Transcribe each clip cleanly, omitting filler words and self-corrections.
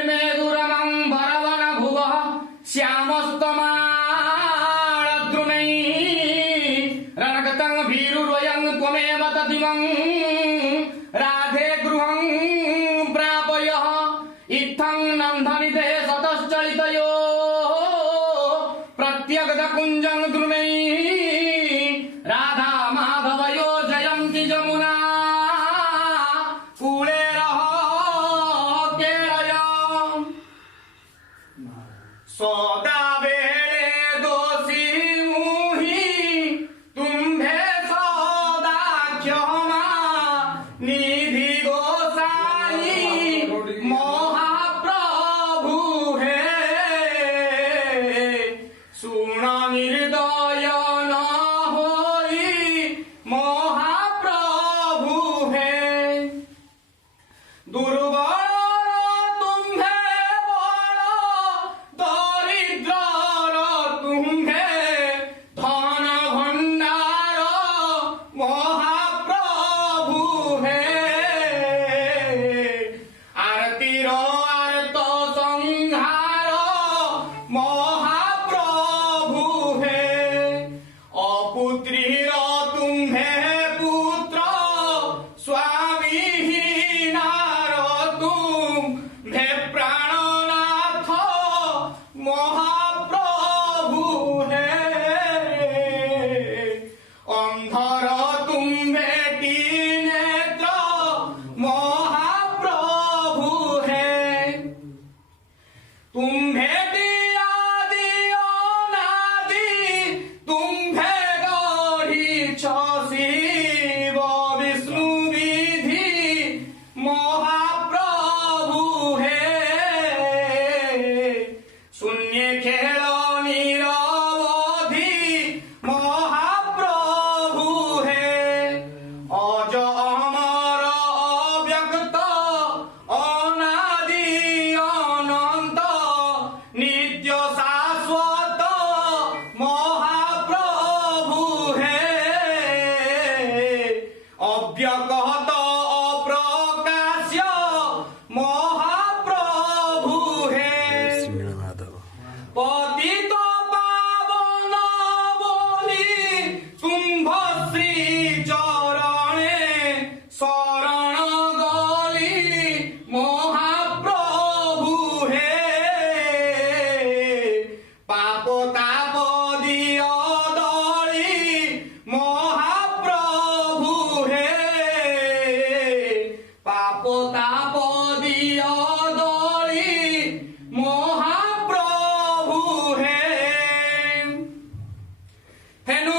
मेदुरमं भरवन भुवः श्यामस्तमाळद्रुमैः रणगतं भीरुर्वयं त्वमेव तदिमं राधे गृहं प्रापयः इत्थं नन्धनिते सतश्चलितयो प्रत्यगतकुञ्जं द्रुमैः राधा माधवयो जयन्ति जमुना कूले सौदा बेड़े दोषी मुही तुम्भे सौदा क्षमा निधि गोसाई महाप्रभु है सुन निर्दय न होई महाप्रभु है दुर्बल पुत्रीर तुम्हे पुत्र स्वामीहीनार तुम्हे प्राणनाथ महाप्रभु है अंधर तुम्हे नेत्र महाप्रभु है तुम्हे शिव विष्णु विधि महाप्रभु है शून्य खेल निरवधि महाप्रभु है अज अमर अव्यक्त अनादि अनंत नित्य शाश्वत महाप्रभु है अव्यक्त अप्रकाश्य महाप्रभु है पतित पावन बोली कुंभ श्री चरणे शरण गली महाप्रभु है पाप ताप दिय दली महाप्रभु है पाप ताप दिय दली महाप्रभु है हेनु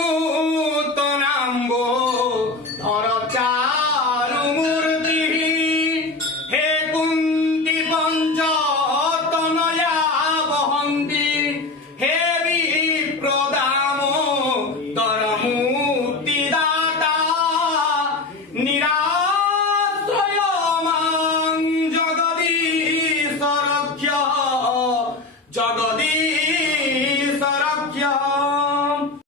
तो नाम